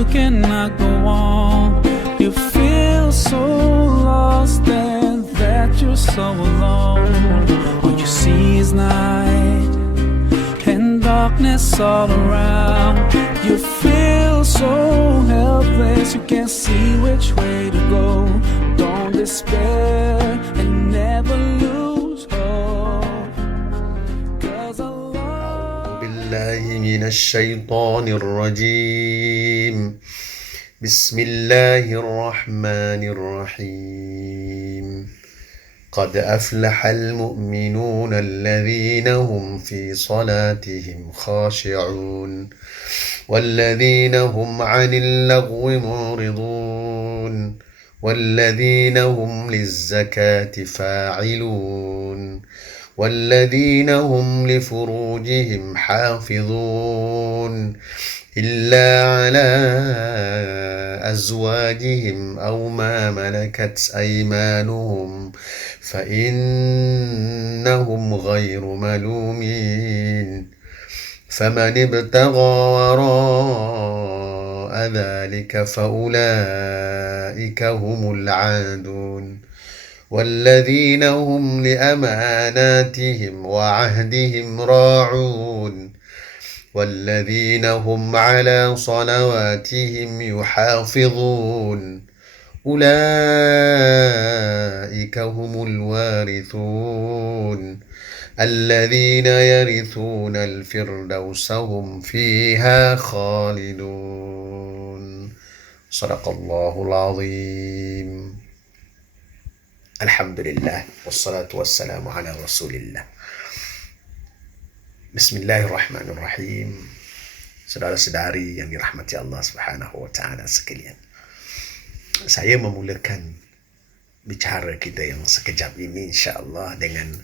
you cannot go on. You feel so lost and that you're so alone. All you see is night and darkness all around. You feel so helpless, you can't see which way to go. Don't despair and never lose hope, 'cause Allah. Billahi minash shaitanir rajim. Bismillahirrahmanirrahim. قد أفلح المؤمنون الذين هم في صلاتهم خاشعون والذين هم عن اللغو معرضون والذين هم للزكاة فاعلون والذين هم لفروجهم حافظون إلا على أزواجهم أو ما ملكت أيمانهم فإنهم غير ملومين فمن ابتغى وراء ذلك فأولئك هم العادون والذين هم لأماناتهم وعهدهم راعون والذين هم على صلواتهم يحافظون أولئك هم الوارثون الذين يرثون الفردوس هم فيها خالدون صدق الله العظيم. Alhamdulillah wassalatu wassalamu ala Rasulillah. Bismillahirrahmanirrahim. Saudara-saudari yang dirahmati Allah Subhanahu wa taala sekalian. Saya memulakan bicara kita yang sekejap ini insya-Allah dengan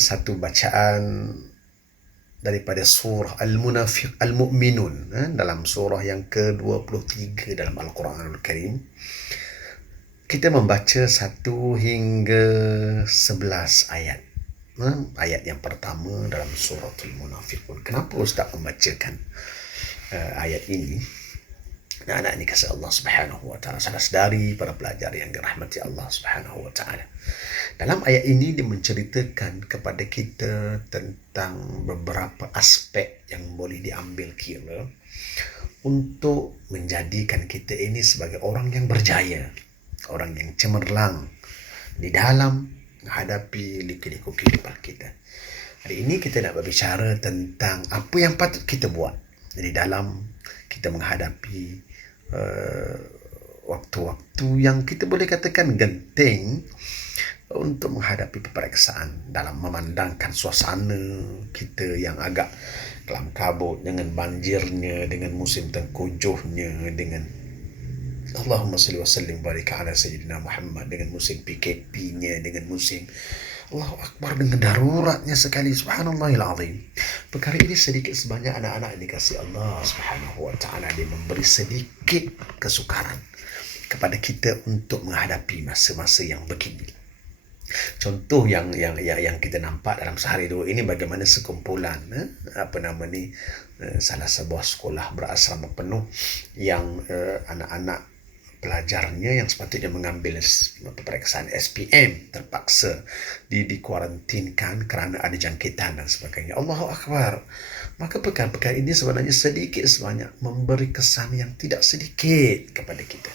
satu bacaan daripada surah Al-Mu'minun dalam surah yang ke-23 dalam Al-Quranul Karim. Kita membaca 1 hingga 11 ayat. Ayat yang pertama dalam suratul Munafiqun. Kenapa Ustaz membacakan ayat ini? Anak-anak ini kasih Allah Subhanahu wa taala, saudara-saudari para pelajar yang dirahmati Allah Subhanahu wa taala. Dalam ayat ini dia menceritakan kepada kita tentang beberapa aspek yang boleh diambil kira untuk menjadikan kita ini sebagai orang yang berjaya, orang yang cemerlang di dalam menghadapi liku-liku kehidupan kita. Hari ini kita nak berbicara tentang apa yang patut kita buat di dalam kita menghadapi waktu-waktu yang kita boleh katakan genting untuk menghadapi peperiksaan dalam memandangkan suasana kita yang agak kelam kabut dengan banjirnya, dengan musim tengkujuhnya, dengan Allahumma salli wa sallim barika ala Sayyidina Muhammad, dengan musim PKP-nya, dengan musim Allahu Akbar, dengan daruratnya sekali. Subhanallahil azim. Perkara ini sedikit sebanyak anak-anak dikasih Allah Subhanahu wa taala, dia memberi sedikit kesukaran kepada kita untuk menghadapi masa-masa yang begini. Contoh yang kita nampak dalam sehari dua ini, bagaimana sekumpulan salah sebuah sekolah berasrama penuh yang anak-anak pelajarnya yang sepatutnya mengambil peperiksaan SPM terpaksa dikuarantinkan kerana ada jangkitan dan sebagainya. Allahu Akbar. Maka perkara-perkara ini sebenarnya sedikit sebanyak memberi kesan yang tidak sedikit kepada kita.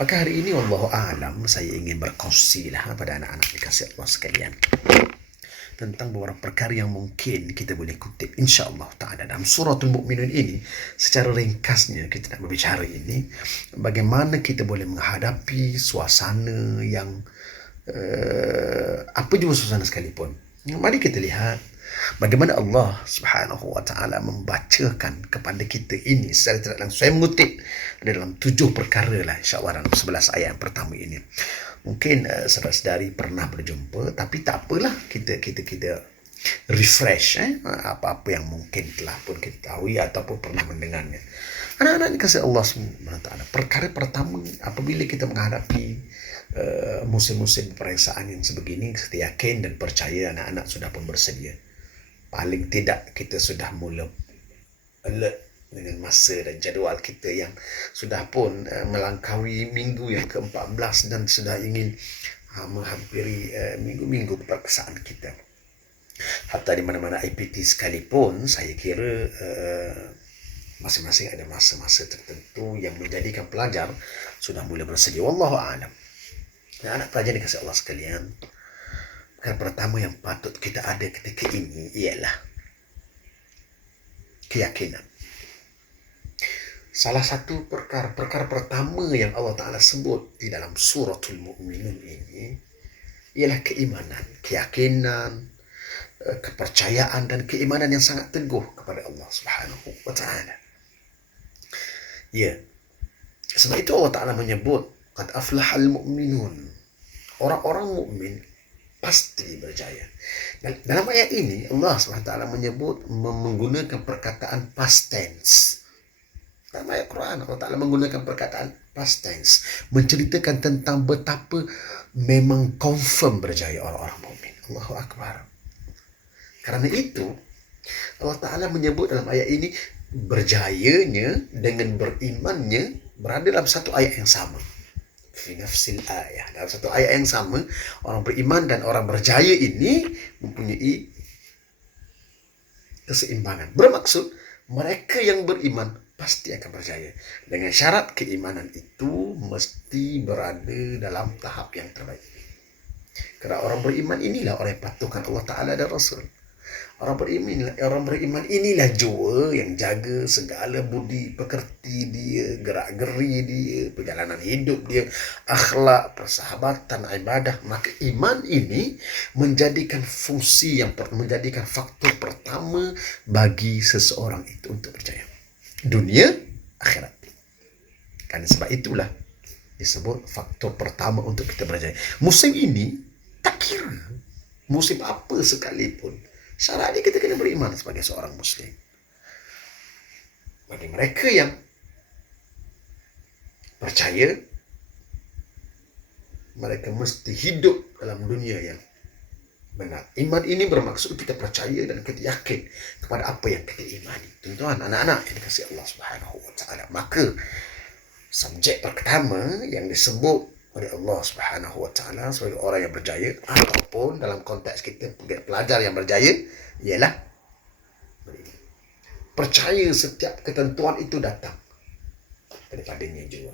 Maka hari ini wallahu a'lam saya ingin berkongsilah pada anak-anak dikasih Allah sekalian tentang beberapa perkara yang mungkin kita boleh kutip insya-Allah ta'ala dalam suratul Mu'minun ini. Secara ringkasnya kita nak berbicara ini bagaimana kita boleh menghadapi suasana yang apa juga suasana sekalipun. Mari kita lihat bagaimana Allah Subhanahu wa taala membacakan kepada kita ini secara tidak langsung. Saya mengutip dalam 7 perkara lah insya-Allah dalam 11 ayat yang pertama ini. Mungkin saudara-saudari pernah berjumpa, tapi tak apalah, kita refresh apa-apa yang mungkin telah pun kita tahu ataupun pernah mendengarnya. Anak-anak dikasih Allah SWT. Perkara pertama apabila kita menghadapi musim-musim peperiksaan yang sebegini, saya yakin dan percaya anak-anak sudah pun bersedia. Paling tidak kita sudah mula alert, dengan masa dan jadual kita yang sudah pun melangkaui minggu yang ke-14 dan sudah ingin menghampiri minggu-minggu perkesaan kita. Hatta di mana-mana IPT sekalipun, saya kira masing-masing ada masa-masa tertentu yang menjadikan pelajar sudah mula bersedia. Wallahu a'lam. Anak pelajar dikasih Allah sekalian, perkara pertama yang patut kita ada ketika ini ialah keyakinan. Salah satu perkara pertama yang Allah Ta'ala sebut di dalam suratul Mu'minun ini ialah keimanan, keyakinan, kepercayaan dan keimanan yang sangat teguh kepada Allah Subhanahu wa Ta'ala. Ya, sebab itu Allah Ta'ala menyebut qad aflahal mu'minun, orang-orang mukmin pasti berjaya. Dan dalam ayat ini Allah SWT menyebut menggunakan perkataan past tense. Dalam ayat Quran Allah Ta'ala menggunakan perkataan past tense, menceritakan tentang betapa memang confirm berjaya orang-orang mukmin. Allahu Akbar. Karena itu Allah Ta'ala menyebut dalam ayat ini berjayanya dengan berimannya berada dalam satu ayat yang sama. Fi nafsil ayat, dalam satu ayat yang sama, orang beriman dan orang berjaya ini mempunyai keseimbangan. Bermaksud mereka yang beriman pasti akan berjaya. Dengan syarat keimanan itu mesti berada dalam tahap yang terbaik. Kerana orang beriman inilah orang yang patuhkan Allah Ta'ala dan Rasul. Orang beriman inilah jua yang jaga segala budi pekerti dia, gerak-geri dia, perjalanan hidup dia, akhlak, persahabatan, ibadah. Maka iman ini menjadikan fungsi menjadikan faktor pertama bagi seseorang itu untuk berjaya. Dunia, akhirat. Karena sebab itulah disebut faktor pertama untuk kita berjaya. Musim ini, tak kira musim apa sekalipun, syaratnya kita kena beriman sebagai seorang Muslim. Bagi mereka yang percaya, mereka mesti hidup dalam dunia yang benar. Iman ini bermaksud kita percaya dan kita yakin kepada apa yang kita imani. Tuan-tuan, anak-anak yang dikasihi Allah Subhanahu wa Ta'ala. Maka subjek pertama yang disebut oleh Allah Subhanahu wa Ta'ala sebagai orang yang berjaya, ataupun dalam konteks kita pelajar yang berjaya, ialah percaya setiap ketentuan itu datang daripadanya jua.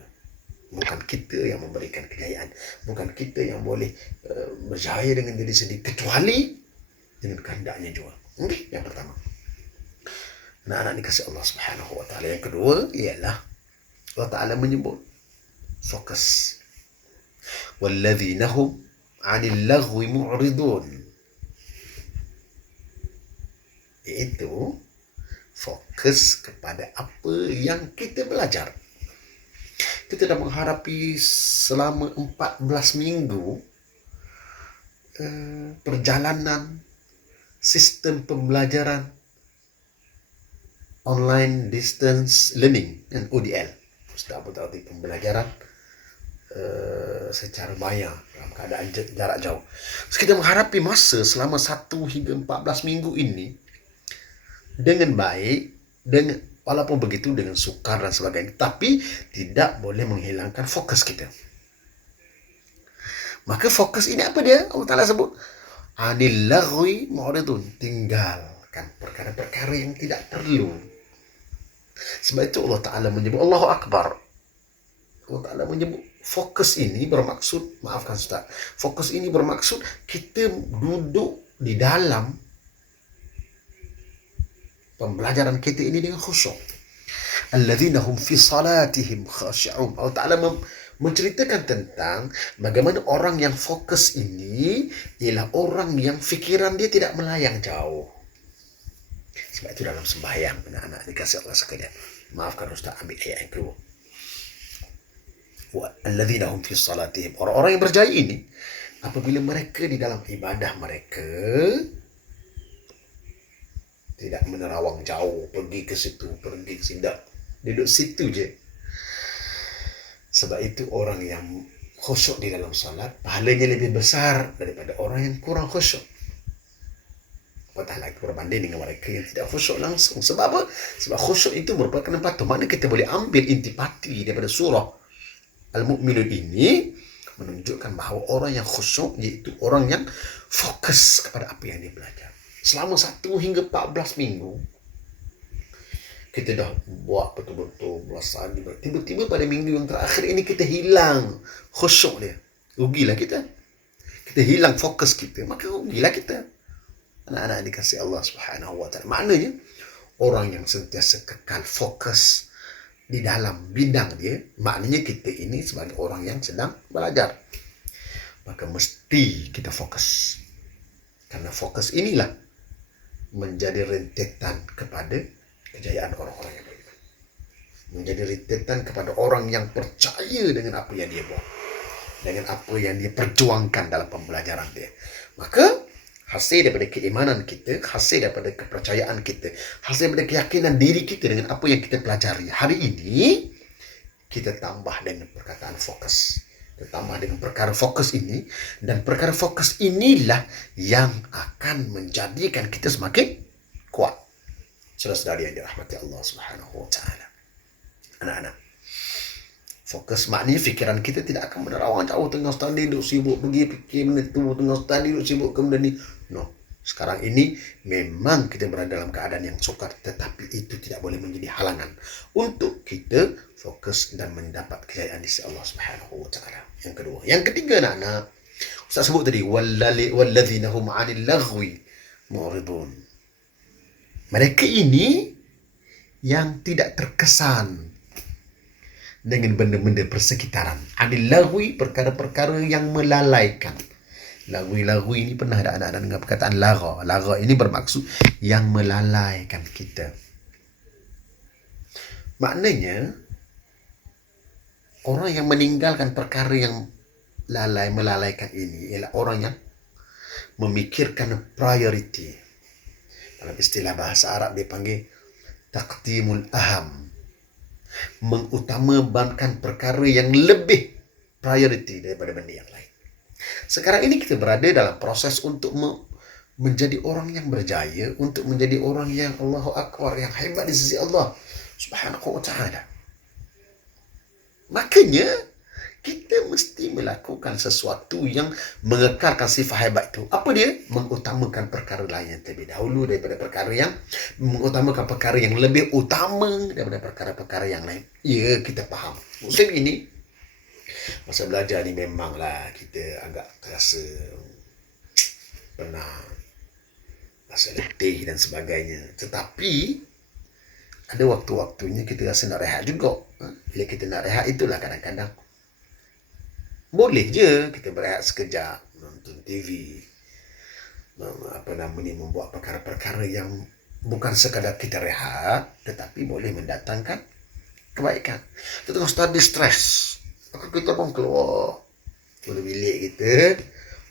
Bukan kita yang memberikan kejayaan, bukan kita yang boleh berjaya dengan diri sendiri, kecuali dengan kehendaknya jua. Yang pertama, anak-anak dikasihi Allah Subhanahu wa Ta'ala. Yang kedua ialah Allah Ta'ala menyebut fokus. وَالَّذِينَ هُمْ عَنِ اللَّغْوِ مُعْرِضُونَ, iaitu fokus kepada apa yang kita belajar. Kita dah menghadapi selama 14 minggu perjalanan sistem pembelajaran online distance learning dan ODL, Ustaz Abu Tauti, pembelajaran secara maya dalam keadaan jarak jauh. So, kita menghadapi masa selama 1 hingga 14 minggu ini dengan baik, dengan walaupun begitu dengan sukar dan sebagainya, tapi tidak boleh menghilangkan fokus kita. Maka fokus ini apa dia? Allah Ta'ala sebut anil laghwi mu'ridun, tinggalkan perkara-perkara yang tidak perlu. Sebab itu Allah Ta'ala menyebut, Allahu Akbar, Allah Ta'ala menyebut fokus ini bermaksud, maafkan Ustaz, fokus ini bermaksud kita duduk di dalam pembelajaran kita ini dengan khusyuk. Alladzina hum fi salatihim khashi'un. Allah Ta'ala menceritakan tentang bagaimana orang yang fokus ini ialah orang yang fikiran dia tidak melayang jauh. Sebab itu dalam sembahyang, anak-anak dikasih Allah sekalian, maafkan Ustaz, ambil ayat yang kedua. Alladzina hum fi salatihim, orang-orang yang berjaya ini apabila mereka di dalam ibadah mereka tidak menerawang jauh, pergi ke situ, pergi ke sini, duduk situ je. Sebab itu orang yang khusyuk di dalam salat pahalanya lebih besar daripada orang yang kurang khusyuk. apatah lagi berbanding dengan mereka yang tidak khusyuk langsung. Sebab apa? Sebab khusyuk itu merupakan patuh. Maknanya kita boleh ambil intipati daripada surah Al-Mu'minun ini menunjukkan bahawa orang yang khusyuk iaitu orang yang fokus kepada apa yang dia belajar. Selama 1 hingga 14 minggu kita dah buat betul-betul puasa. Tiba-tiba pada minggu yang terakhir ini kita hilang khusyuk dia. Rugilah kita. Kita hilang fokus kita, maka rugilah kita. Anak-anak dikasihi Allah Subhanahu wa taala. Maknanya orang yang sentiasa kekal fokus di dalam bidang dia, maknanya kita ini sebagai orang yang sedang belajar. Maka mesti kita fokus. Karena fokus inilah menjadi rentetan kepada kejayaan orang-orang yang beriman. Menjadi rentetan kepada orang yang percaya dengan apa yang dia buat, dengan apa yang dia perjuangkan dalam pembelajaran dia. Maka hasil daripada keimanan kita, hasil daripada kepercayaan kita, hasil daripada keyakinan diri kita dengan apa yang kita pelajari hari ini, kita tambah dengan perkataan fokus. Kita tambah dengan perkara fokus ini, dan perkara fokus inilah yang akan menjadikan kita semakin kuat. Saudara-saudari yang dirahmati Allah Subhanahu wa taala. Anak-anak, fokus maknanya fikiran kita tidak akan menerawang jauh tengah study, duk sibuk pergi fikir benda tu, tengah study duk sibuk ke benda ni. No. Sekarang ini memang kita berada dalam keadaan yang sukar, tetapi itu tidak boleh menjadi halangan untuk kita fokus dan mendapat kejayaan di sisi Allah Subhanahu wa taala. Yang kedua, yang ketiga anak-anak, Ustaz sebut tadi walladzina hum 'anil laghwi mu'ridun. Mereka ini yang tidak terkesan dengan benda-benda persekitaran. Anil laghwi, perkara-perkara yang melalaikan. Laghwi ini pernah ada anak-anak dengar perkataan lara. Lara ini bermaksud yang melalaikan kita. Maknanya orang yang meninggalkan perkara yang melalaikan ini ialah orang yang memikirkan priority. Dalam istilah bahasa Arab dia panggil taqdimul aham, mengutamakan perkara yang lebih priority daripada benda yang lain. Sekarang ini kita berada dalam proses untuk menjadi orang yang berjaya, untuk menjadi orang yang Allahu Akbar, yang hebat di sisi Allah Subhanahu wa taala. Makanya kita mesti melakukan sesuatu yang mengekalkan sifat hebat itu. Apa dia? Mengutamakan perkara lain yang terlebih dahulu daripada perkara yang mengutamakan perkara yang lebih utama daripada perkara-perkara yang lain. Ya, kita faham. Muslim ini masa belajar ni memanglah kita agak terasa pernah rasa letih dan sebagainya. Tetapi ada waktu-waktunya kita rasa nak rehat juga. Bila kita nak rehat itulah kadang-kadang boleh je kita berehat sekejap, nonton TV, membuat perkara-perkara yang bukan sekadar kita rehat, tetapi boleh mendatangkan kebaikan. Kita tengah study stress, maka kita pun keluar dari bilik kita,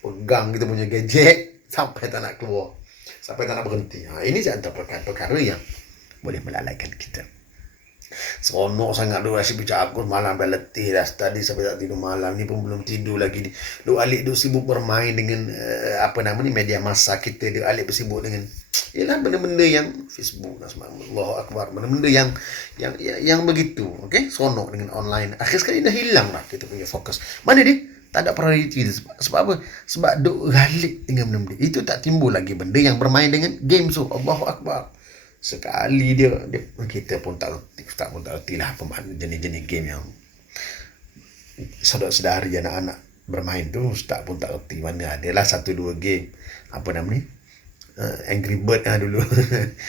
pegang kita punya gadget sampai tak nak keluar, sampai tak nak berhenti. Ini antara perkara-perkara yang boleh melalaikan kita. Seronok sangat duk asyik bincang aku malam dah letih dah study sampai tak tidur malam ni pun belum tidur lagi ni. Duk alik duk sibuk bermain dengan media masa kita, duk alik bersibuk dengan ialah benda-benda yang Facebook dan sebagainya. Allahu Akbar, benda-benda yang begitu, okey, seronok dengan online. Akhir sekali dah hilang lah kita punya fokus. Mana dia? Tak ada priority. Sebab apa? Sebab duk galik dengan benda-benda. Itu tak timbul lagi benda yang bermain dengan game tu. Allahu Akbar. Sekali dia kita pun tak reti lah jenis-jenis game yang saudara-saudari anak-anak bermain tu. Ustaz pun tak reti mana. Adalah 1-2 game Angry Bird dulu.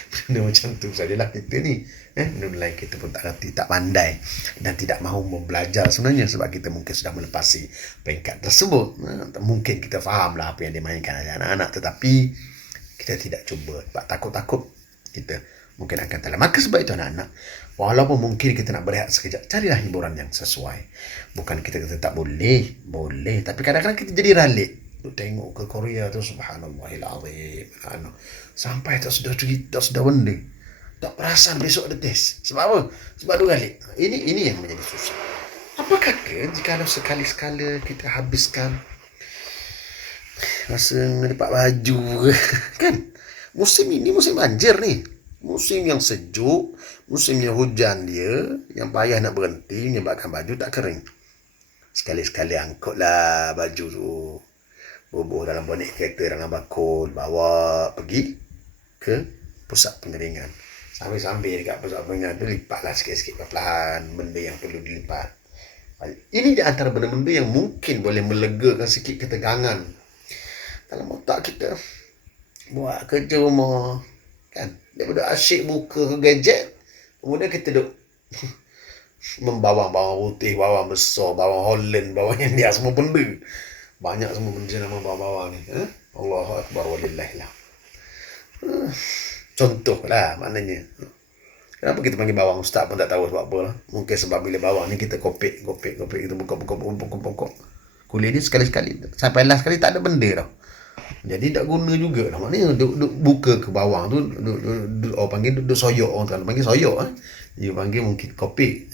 Benda macam tu sajalah kita ni. Benda lain kita pun tak reti, tak pandai dan tidak mahu belajar sebenarnya, sebab kita mungkin sudah melepasi peringkat tersebut. Mungkin kita faham lah apa yang dimainkan oleh anak-anak, tetapi kita tidak cuba sebab takut-takut kita mungkin akan telah. Maka sebab itu anak-anak, walaupun mungkin kita nak berehat sekejap, carilah hiburan yang sesuai. Bukan kita kata tak boleh, tapi kadang-kadang kita jadi ralik. Tengok ke Korea tu, subhanallahil azim, sampai tak sudah cerita, sudah benda, tak perasan besok ada test. Sebab apa? Sebab 2 kali. Ini yang menjadi susah. Apakah jika sekali-sekala kita habiskan rasa ngelipat baju kan, Musim ini musim banjir nih. Musim yang sejuk, musimnya hujan dia, yang payah nak berhenti, menyebabkan baju tak kering. Sekali-sekali angkutlah baju tu, bubuh dalam bonek kereta, dalam bakul, bawa pergi ke pusat pengeringan. Sambil-sambil dekat pusat pengeringan tu, lipatlah sikit-sikit perlahan benda yang perlu dilipat. Ini di antara benda-benda yang mungkin boleh melegakan sikit ketegangan dalam otak kita. Buat kerja rumah, kan, daripada asyik buka ke gadget, kemudian kita duk membawang bawang putih, bawang besar, bawang Holland, bawang India, semua benda. Banyak semua benda nama bawang-bawang ni. Allahu Akbar walillahillah. Contoh lah maknanya. Kenapa kita panggil bawang? Ustaz pun tak tahu sebab apa lah. Mungkin sebab bila bawang ni kita kopek, kita buka. Kulit ni sekali-sekali. Sampai last sekali tak ada benda tau. Jadi tak guna juga lah. Maknanya duk buka ke bawang tu, orang panggil duk soyok. Orang kan panggil soyok. Dia panggil mungkin kopi.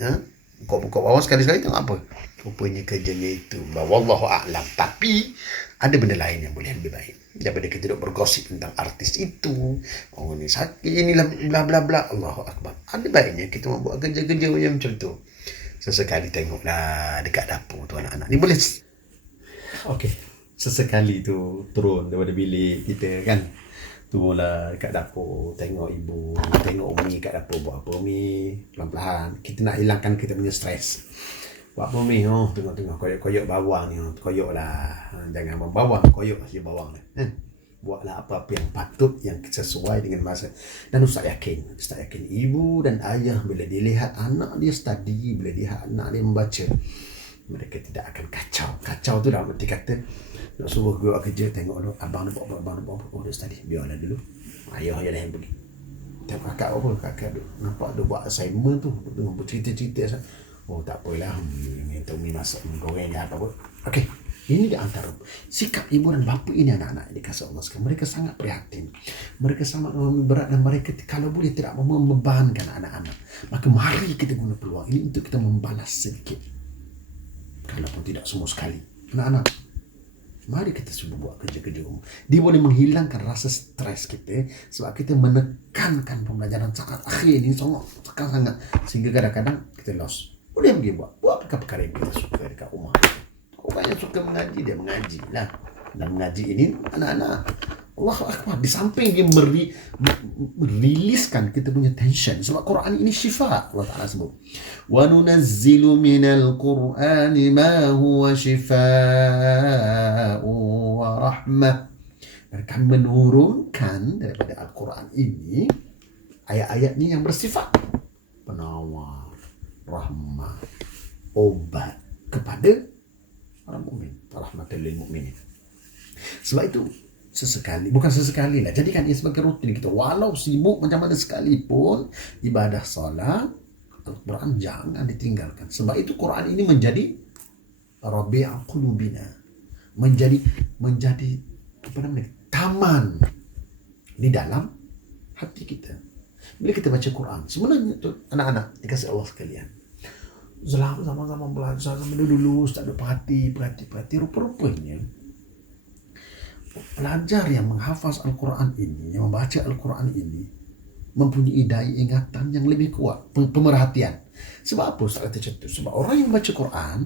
Buka bawang sekali-sekali tengok apa. Rupanya kerjanya itu. Wallahu a'lam. Tapi ada benda lain yang boleh lebih baik daripada kita duk bergosip tentang artis itu. Oh ni sakit, inilah bla bla bla. Allahu Akbar. Ada baiknya kita membuat kerja-kerja macam tu. Sesekali tengoklah dekat dapur tu anak-anak ni boleh. Okey. Sesekali tu turun daripada bilik kita kan, turunlah dekat dapur, tengok ibu, tengok Umi kat dapur buat apa. Umi pelan-pelan, kita nak hilangkan kita punya stres. Buat apa Umi? Tengok koyok bawang ni, koyok lah, jangan membawang, koyok saja bawang ni. Buatlah apa-apa yang patut, yang sesuai dengan masa. Dan Ustaz yakin ibu dan ayah bila dia lihat anak dia study, bila dia lihat anak dia membaca, mereka tidak akan kacau tu dalam arti kata nak suruh gue kerja, tengok dulu abang dia buat dia study, biarlah dulu ayah je dah yang pergi. Tengok kakak duk nampak dia buat assignment tu, tengok cerita-cerita. Tak apalah, ni Umi masak goreng apa. Okey, ini di antara sikap ibu dan bapa ini anak-anak dikasih Allah sekalian. Mereka sangat prihatin, mereka sangat berat, dan mereka kalau boleh tidak membebankan anak-anak. Maka mari kita guna peluang ini untuk kita membalas sedikit, kalaupun tidak semua sekali. Anak-anak, mari kita cuba buat kerja-kerja rumah. Dia boleh menghilangkan rasa stres kita, sebab kita menekankan pembelajaran saat akhir ini sangat, sehingga kadang-kadang kita lost. Boleh pergi buat perkara-perkara yang kita suka dekat rumah. Orang yang suka mengaji, dia mengaji lah. Dan mengaji ini anak-anak, Allahu Akbar, di samping dia meriliskan kita punya tension, sebab Quran ini syifa. Allah Ta'ala sebut, wa nunazzilu minal Qur'ani ma huwa shifaa'u wa rahmah. Dan kami menurunkan daripada Al-Quran ini ayat-ayatnya yang bersifat penawar, rahmah, obat kepada orang mukmin, rahmatan lil mukminin. Sebab itu bukan sesekali lah, jadikan ia sebagai rutin kita. Walau sibuk macam mana sekalipun, ibadah solat, Al-Quran jangan ditinggalkan. Sebab itu Quran ini menjadi rabi'a qulubina, menjadi apa namanya, taman di dalam hati kita. Bila kita baca Quran, sebenarnya tu anak-anak dikasih Allah sekalian, zaman-zaman belajar, zaman dulu Ustaz ada perhati, rupa-rupanya pelajar yang menghafaz Al-Quran ini, yang membaca Al-Quran ini, mempunyai daya ingatan yang lebih kuat, pemerhatian. Sebab apa Ustaz kata macam tu? Sebab orang yang baca Quran,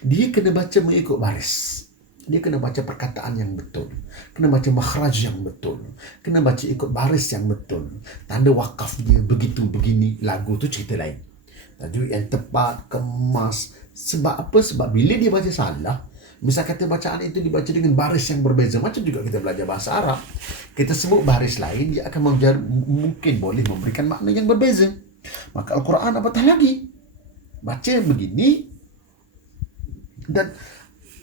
dia kena baca mengikut baris. Dia kena baca perkataan yang betul, kena baca makhraj yang betul, kena baca ikut baris yang betul. Tanda wakaf dia begitu, begini, lagu tu cerita lain. Tajwid yang tepat, kemas. Sebab apa? Sebab bila dia baca salah, misal kata bacaan itu dibaca dengan baris yang berbeza, macam juga kita belajar bahasa Arab, kita sebut baris lain, dia akan mungkin boleh memberikan makna yang berbeza. Maka Al-Quran apatah lagi, baca begini dan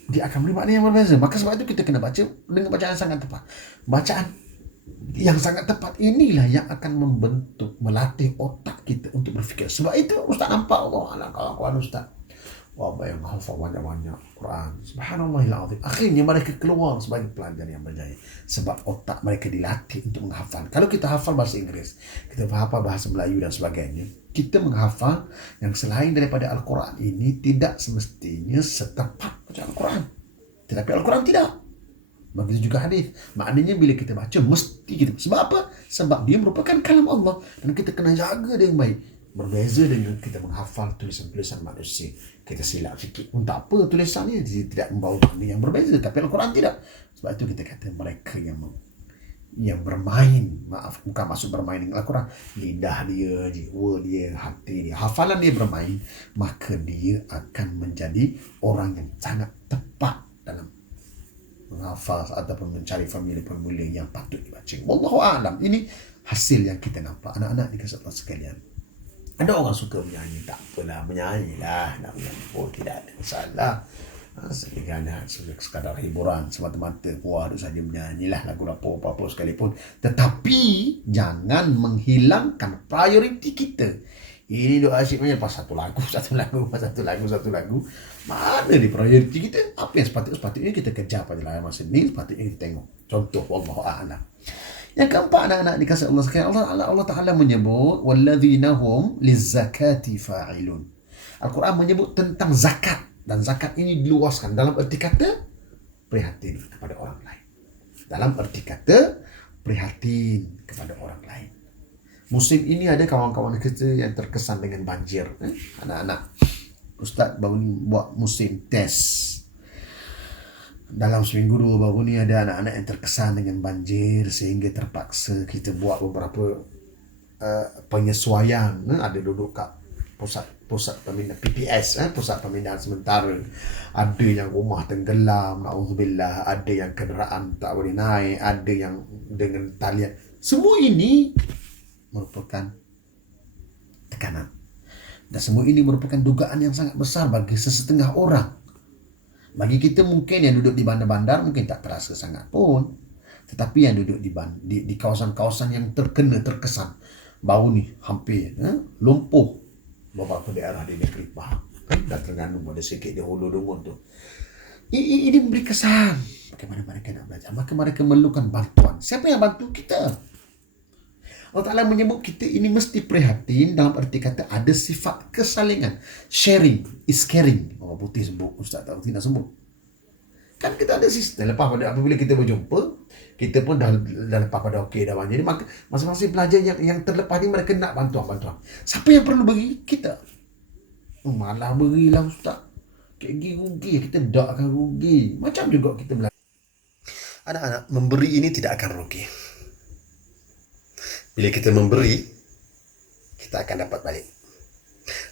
dia akan beri makna yang berbeza. Maka sebab itu kita kena baca dengan bacaan yang sangat tepat. Bacaan yang sangat tepat inilah yang akan membentuk, melatih otak kita untuk berfikir. Sebab itu Ustaz nampak Allah kawan-kawan Ustaz, yang hafal banyak-banyak Quran, subhanallahil azim, akhirnya mereka keluar sebagai pelajar yang berjaya sebab otak mereka dilatih untuk menghafal. Kalau kita hafal bahasa Inggeris, kita hafal bahasa Melayu dan sebagainya, kita menghafal yang selain daripada Al-Quran ini tidak semestinya setepat bacaan Al-Quran. Tetapi Al-Quran tidak. Begitu juga hadis. Maknanya bila kita baca mesti kita. Sebab apa? Sebab dia merupakan kalam Allah dan kita kena jaga dia yang baik. Berbeza dengan kita menghafal tulisan-tulisan manusia. Kita silap sikit pun tak apa, tulisannya dia tidak membawa makna yang berbeza, tapi Al-Quran tidak. Sebab itu kita kata mereka yang bermain, maaf, bukan maksud bermain dengan Al-Quran, lidah dia, jiwa dia, hati dia, hafalan dia bermain, maka dia akan menjadi orang yang sangat tepat dalam menghafal ataupun mencari formula-formula yang patut dibaca. Wallahu a'lam. Ini hasil yang kita nampak. Anak-anak dikasih Allah sekalian, ada orang suka menyanyi, tak apalah, menyanyilah, nak menyanyi pun tidak ada masalah. Sekadar hiburan semata-mata, puas saja menyanyilah lagu apa-apa sekalipun, tetapi jangan menghilangkan prioriti kita. Ini doa asyiknya pas satu lagu. Mana di prioriti kita? Apa yang sepatutnya kita kejar pada masa ini, sepatutnya kita tengok. Contoh, wallahu a'lam. Yang keempat, anak-anak dikasih Allah sekalian, Allah Ta'ala menyebut walladzina hum lizzakati fa'ilun. Al-Quran menyebut tentang zakat, dan zakat ini diluaskan dalam erti kata prihatin kepada orang lain. Dalam erti kata prihatin kepada orang lain. Musim ini ada kawan-kawan kita yang terkesan dengan banjir. Anak-anak, Ustaz baru ni buat musim test. Dalam seminggu dua baru ni ada anak-anak yang terkesan dengan banjir sehingga terpaksa kita buat beberapa penyesuaian. Ada duduk kat pusat pemindahan PPS, pusat pemindahan sementara. Ada yang rumah tenggelam, na'udzubillah, ada yang kenderaan tak boleh naik, ada yang dengan talian. Semua ini merupakan tekanan. Dan semua ini merupakan dugaan yang sangat besar bagi sesetengah orang. Bagi kita mungkin yang duduk di bandar-bandar mungkin tak terasa sangat pun. Tetapi yang duduk di kawasan-kawasan yang terkesan, baru ni hampir lumpuh beberapa daerah di negeri Pahang. Dan Terengganu ada sikit di Hulu Dungun tu. Ini memberi kesan. Bagaimana mereka nak belajar? Maka mereka memerlukan bantuan. Siapa yang bantu? Kita. Allah Ta'ala menyebut kita ini mesti prihatin dalam erti kata ada sifat kesalingan. Sharing is caring. Orang putih sebut, Ustaz tak tidak sebut. Kan kita ada sistem. Lepas pada apabila kita berjumpa, kita pun dah lepas pada okey dah banyak. Jadi maka masing-masing pelajar yang terlepas ni mereka nak bantuan. Siapa yang perlu beri? Kita. Malah berilah Ustaz. Kayak rugi. Kita tak akan rugi. Macam juga kita belajar. Anak-anak, memberi ini tidak akan rugi. Bila kita memberi, kita akan dapat balik.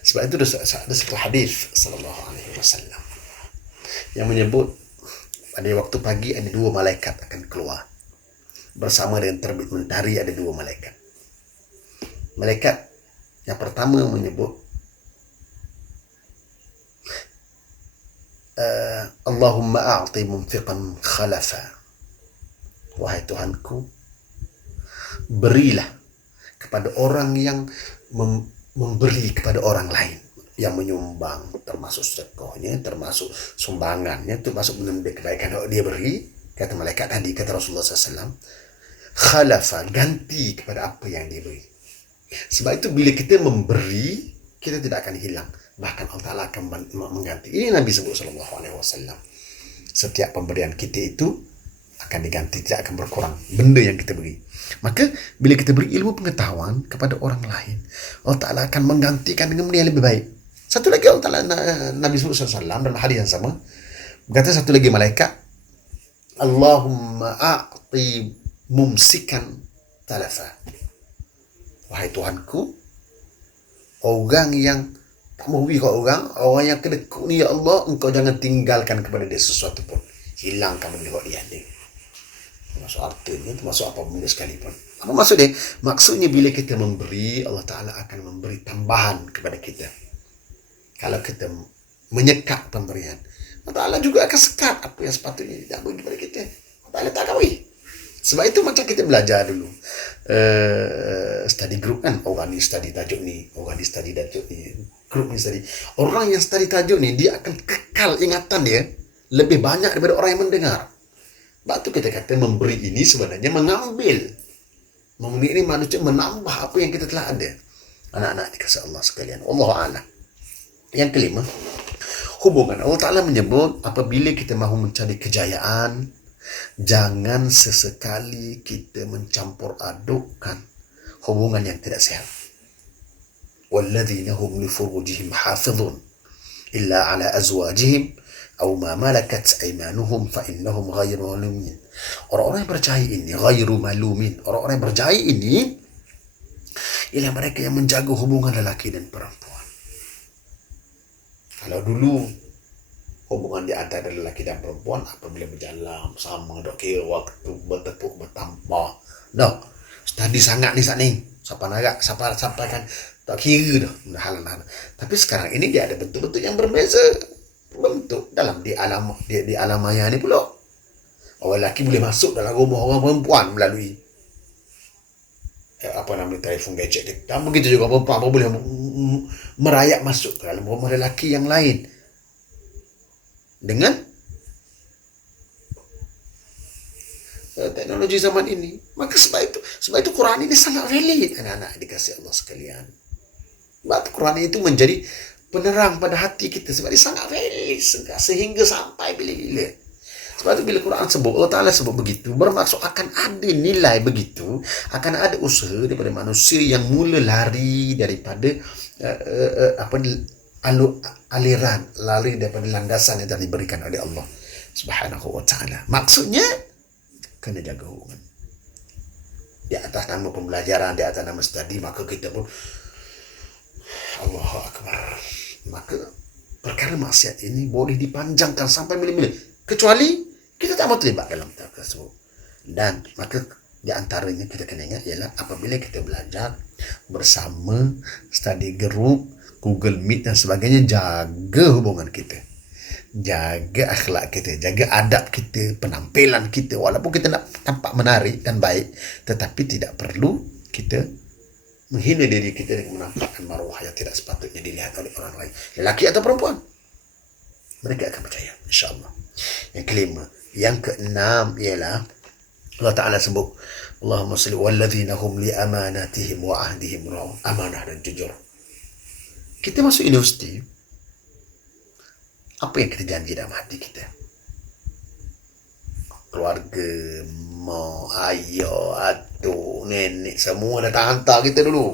Sebab itu ada satu hadis sallallahu alaihi wasallam yang menyebut pada waktu pagi ada dua malaikat akan keluar. Bersama dengan terbit mentari ada dua malaikat. Malaikat yang pertama menyebut Allahumma a'ti munfiqan khalafa. Wahai Tuhanku, berilah kepada orang yang memberi kepada orang lain, yang menyumbang, termasuk sedekahnya, termasuk sumbangannya, termasuk benda kebaikan yang dia beri. Kata malaikat tadi, kata Rasulullah SAW, khalafa, ganti kepada apa yang dia beri. Sebab itu bila kita memberi, kita tidak akan hilang, bahkan Allah Ta'ala akan mengganti. Ini Nabi sebut SAW. Setiap pemberian kita itu akan diganti, tidak akan berkurang benda yang kita beri. Maka bila kita beri ilmu pengetahuan kepada orang lain, Allah Ta'ala akan menggantikan dengan benda yang lebih baik. Satu lagi Allah Ta'ala, Nabi SAW dalam hadis yang sama berkata, satu lagi malaikat, Allahumma a'ti mumsikan talafa. Wahai Tuhanku, orang yang tak memberi kat orang yang kedekut ni, ya Allah, engkau jangan tinggalkan kepada dia sesuatu pun. Hilangkan benda kat dia ni. Termasuk hartanya, termasuk apa benda sekalipun. Apa maksud dia? Maksudnya bila kita memberi, Allah Ta'ala akan memberi tambahan kepada kita. Kalau kita menyekat pemberian, Allah Ta'ala juga akan sekat apa yang sepatutnya tidak bagi kepada kita. Allah Ta'ala tak akan beri. Sebab itu macam kita belajar dulu. Study group kan. Orang ni study tajuk ni, orang ni study tajuk ni, group ni study. Orang yang study tajuk ni, dia akan kekal ingatan dia lebih banyak daripada orang yang mendengar. Sebab tu kita kata memberi ini sebenarnya mengambil. Memberi ini manusia menambah apa yang kita telah ada. Anak-anak dikasih Allah sekalian. Allahu'alam. Yang kelima, hubungan. Allah Ta'ala menyebut apabila kita mahu mencari kejayaan, Jangan sesekali kita mencampur adukkan hubungan yang tidak sehat. Walladzina hum li furujihim hafizun illa ala azwajihim aw ma malakat aymanuhum fa innahum ghairu malumin. Orang-orang yang percaya ini ghairu malumin. Orang-orang yang percaya ini ialah mereka yang menjaga hubungan lelaki dan perempuan. Kalau dulu hubungan di antara lelaki dan perempuan apabila berjalan sama, dok kira waktu bertepuk bertambah. Dok, tadi sangat ni saat ni. Siapa nak sampai kan tak kira dah. Tapi sekarang ini dia ada bentuk-bentuk yang berbeza. Bentuk dalam di alam maya ni pula. Orang lelaki boleh masuk dalam rumah orang perempuan melalui telefon gadget. Dan begitu juga perempuan boleh merayap masuk ke dalam rumah lelaki yang lain dengan teknologi zaman ini. Maka sebab itu Quran ini sangat valid, anak-anak dikasih Allah sekalian. Sebab Quran itu menjadi penerang pada hati kita. Sebab dia sangat valid sehingga sampai bila-bila. Sebab itu bila Quran sebut, Allah Ta'ala sebut begitu, bermaksud akan ada nilai begitu, akan ada usaha daripada manusia yang mula lari daripada aliran, lari daripada landasan yang telah diberikan oleh Allah Subhanahu wa Ta'ala. Maksudnya kena jaga hubungan. Di atas nama pembelajaran, di atas nama studi, maka kita pun Allahu Akbar. Maka perkara maksiat ini boleh dipanjangkan sampai bila-bila, kecuali kita tak mau terlibat dalam perkara tersebut. Dan maka di antaranya kita kena ingat ialah apabila kita belajar bersama, study group, Google Meet dan sebagainya, jaga hubungan kita, jaga akhlak kita, jaga adab kita, penampilan kita. Walaupun kita nak tampak menarik dan baik, tetapi tidak perlu kita menghina diri kita dengan menampakkan maruah yang tidak sepatutnya dilihat oleh orang lain, lelaki atau perempuan. Mereka akan percaya, insya-Allah. Yang kelima, yang keenam ialah Allah Ta'ala sebut, Allahumma salli walladzina hum li amanatihim wa ahdihim ra'un. Amanah dan jujur. Kita masuk universiti, apa yang kita janji dalam hati kita? Keluarga, mak, ayah, atuk, nenek, semua datang hantar kita dulu.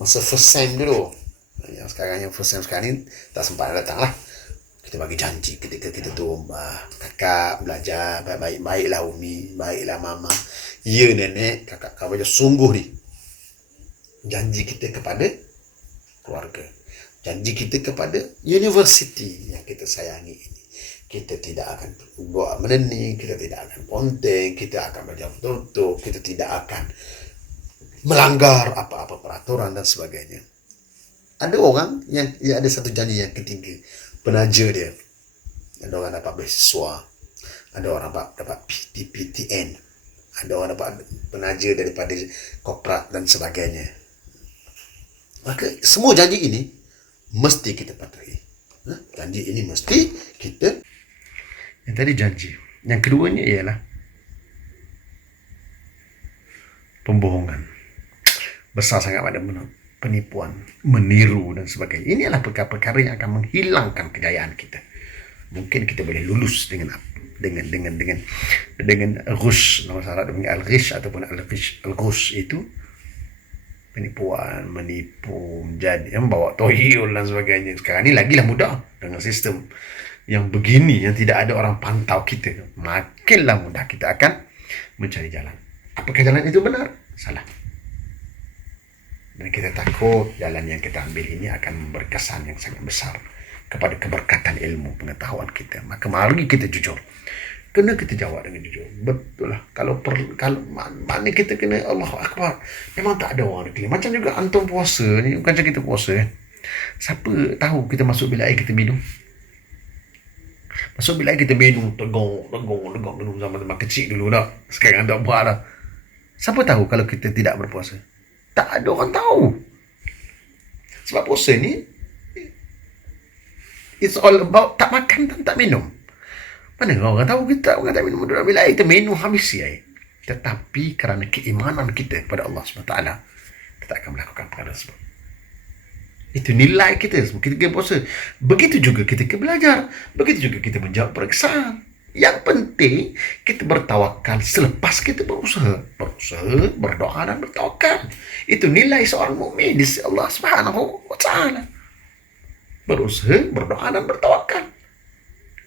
Masa first sem dulu. Yang sekarang, yang first sem sekarang ni tak sempat datang lah. Kita bagi janji ketika kita tu, kakak belajar baik-baiklah Umi, baiklah Mama. Ya nenek, kakak kau belajar sungguh ni. Janji kita kepada keluarga, janji kita kepada universiti yang kita sayangi ini. Kita tidak akan buat meneni, kita tidak akan ponteng, kita akan belajar betul-betul, kita tidak akan melanggar apa-apa peraturan dan sebagainya. Ada orang yang ada satu janji yang ketiga, penaja dia. Ada orang dapat beasiswa, ada orang dapat PTN, ada orang dapat penaja daripada korporat dan sebagainya. Maka semua janji ini mesti kita patuhi. Janji ini mesti kita. Yang tadi janji. Yang keduanya ialah pembohongan. Besar sangat pada penipuan, meniru dan sebagainya. Ini adalah perkara-perkara yang akan menghilangkan kejayaan kita. Mungkin kita boleh lulus dengan rush, nama syarat dengan al-ghish ataupun al-ghush itu penipuan, menipu, menjadi membawa toyol dan sebagainya. Sekarang ni lagilah mudah dengan sistem yang begini, yang tidak ada orang pantau kita. Makinlah mudah kita akan mencari jalan. Apakah jalan itu benar? Salah. Dan kita takut jalan yang kita ambil ini akan berkesan yang sangat besar kepada keberkatan ilmu pengetahuan kita. Maka mari kita jujur. Kena kita jawab dengan jujur. Betul lah. Kalau mana kita kena Allahu Akbar. Memang tak ada orang nak. Macam juga antum puasa ni. Bukan macam kita puasa kan. Siapa tahu kita masuk bilik air kita minum. Masuk bilik air kita minum. Tegong zaman kecil dulu dah. Sekarang dah buat dah. Siapa tahu kalau kita tidak berpuasa? Tak ada orang tahu. Sebab puasa ni it's all about tak makan dan tak minum. Mana orang tahu kita orang tak minum dalam bilik air, kita minum habis air. Tetapi kerana keimanan kita kepada Allah SWT, kita akan melakukan perkara tersebut. Itu nilai kita ketika puasa. Begitu juga ketika belajar. Begitu juga kita menjawab peperiksaan. Yang penting kita bertawakal selepas kita berusaha, berdoa dan bertawakal. Itu nilai seorang mukmin di sisi Allah Subhanahu wa taala. Berusaha, berdoa dan bertawakal.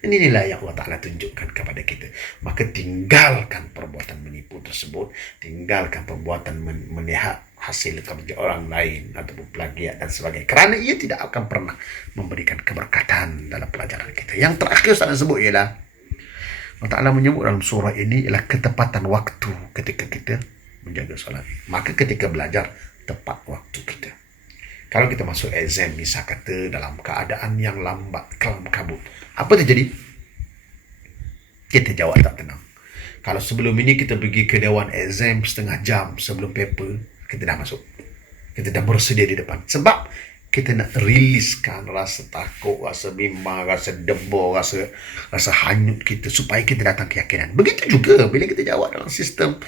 Ini nilai yang Allah Ta'ala tunjukkan kepada kita. Maka tinggalkan perbuatan menipu tersebut. Tinggalkan perbuatan melihat hasil kerja orang lain ataupun plagiat dan sebagainya. Kerana ia tidak akan pernah memberikan keberkatan dalam pelajaran kita. Yang terakhir Ustaz sebut ialah Allah Ta'ala menyebut dalam surah ini ialah ketepatan waktu ketika kita menjaga solat. Maka ketika belajar, tepat waktu kita. Kalau kita masuk exam, misal kata dalam keadaan yang lambat, kelam kabut, apa terjadi? Kita jawab tak tenang. Kalau sebelum ini kita pergi ke dewan exam setengah jam sebelum paper, kita dah masuk. Kita dah bersedia di depan. Sebab kita nak riliskan rasa takut, rasa bimbang, rasa debur, rasa hanyut kita supaya kita datang keyakinan. Begitu juga bila kita jawab dalam sistem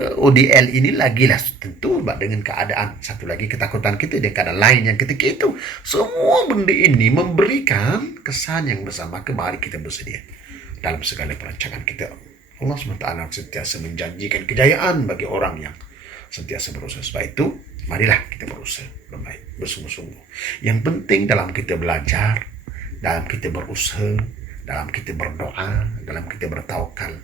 ODL ini lagilah tentu dengan keadaan satu lagi ketakutan kita dengan keadaan lain yang ketika itu. Semua benda ini memberikan kesan yang besar. Maka mari kita bersedia dalam segala perancangan kita. Allah SWT sentiasa menjanjikan kejayaan bagi orang yang sentiasa berusaha. Sebab itu marilah kita berusaha berbaik, bersungguh-sungguh. Yang penting dalam kita belajar, dalam kita berusaha, dalam kita berdoa, dalam kita bertawakal,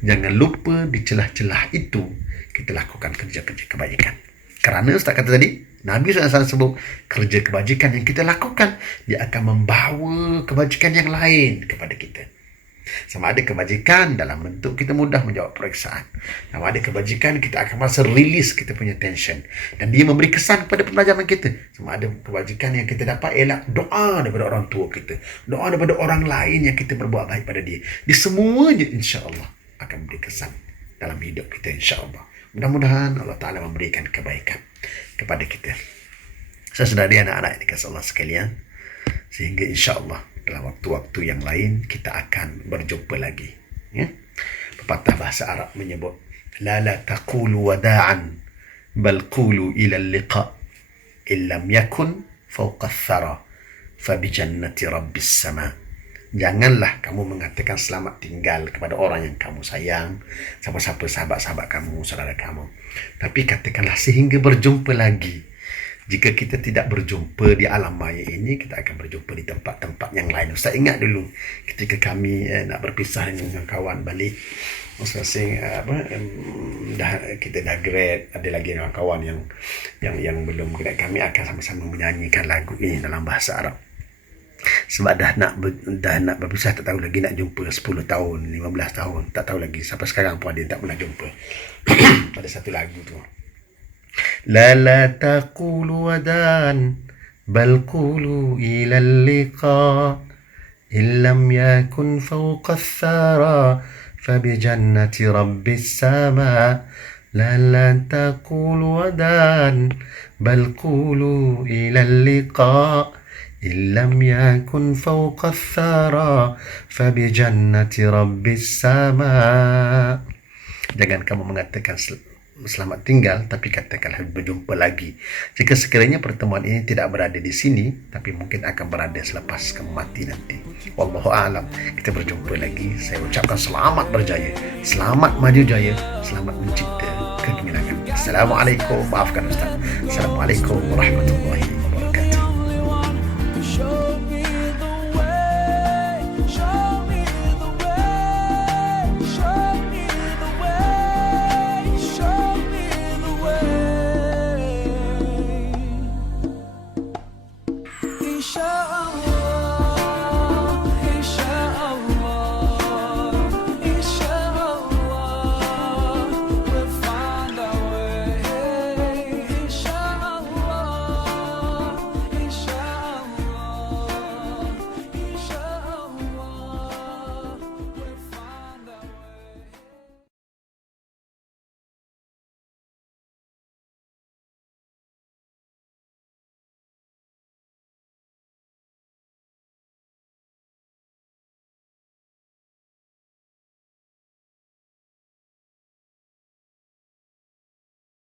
jangan lupa di celah-celah itu kita lakukan kerja-kerja kebaikan. Kerana Ustaz kata tadi, Nabi SAW sebut kerja kebajikan yang kita lakukan, dia akan membawa kebajikan yang lain kepada kita. Sama ada kebajikan dalam bentuk kita mudah menjawab periksaan, sama ada kebajikan kita akan merasa rilis kita punya tension dan dia memberi kesan kepada pembelajaran kita. Sama ada kebajikan yang kita dapat ialah doa daripada orang tua kita, doa daripada orang lain yang kita berbuat baik pada dia. Di semuanya insya-Allah akan memberi kesan dalam hidup kita, insya-Allah. Mudah-mudahan Allah Ta'ala memberikan kebaikan kepada kita. Saudara anak-anak yang dikasihi Allah sekalian, sehingga insya-Allah dalam waktu-waktu yang lain kita akan berjumpa lagi. Ya? Pepatah bahasa Arab menyebut, la taqulu wada'an bal qulu ila al-liqa illam yakun fawqa ath-thara fa bi jannati rabbis sama. Janganlah kamu mengatakan selamat tinggal kepada orang yang kamu sayang, siapa-siapa sahabat-sahabat kamu, saudara kamu. Tapi katakanlah sehingga berjumpa lagi. Jika kita tidak berjumpa di alam maya ini, kita akan berjumpa di tempat-tempat yang lain. Ustaz ingat dulu ketika kami nak berpisah dengan kawan balik masing-masing kita dah grad, ada lagi kawan yang belum grad, kami akan sama-sama menyanyikan lagu ini dalam bahasa Arab. Sebab dah nak berpisah, tak tahu lagi nak jumpa 10 tahun, 15 tahun, tak tahu lagi. Sampai sekarang pun ada yang tak pernah jumpa. Pada satu lagu tu, لا تقولوا وداعا بل قولوا إلى اللقاء إن لم يكن فوق الثرى فبجنة رب السماء لا تقولوا وداعا بل قولوا إلى اللقاء إن لم يكن فوق الثرى فبجنة رب السماء. Jangan kamu mengatakan selamat tinggal, tapi katakanlah berjumpa lagi. Jika sekiranya pertemuan ini tidak berada di sini, tapi mungkin akan berada selepas kamu mati nanti. Wallahu a'lam. Kita berjumpa lagi. Saya ucapkan selamat berjaya, selamat maju jaya, selamat mencipta kegemilangan. Assalamualaikum. Maafkan Ustaz. Assalamualaikum warahmatullahi wabarakatuh. Show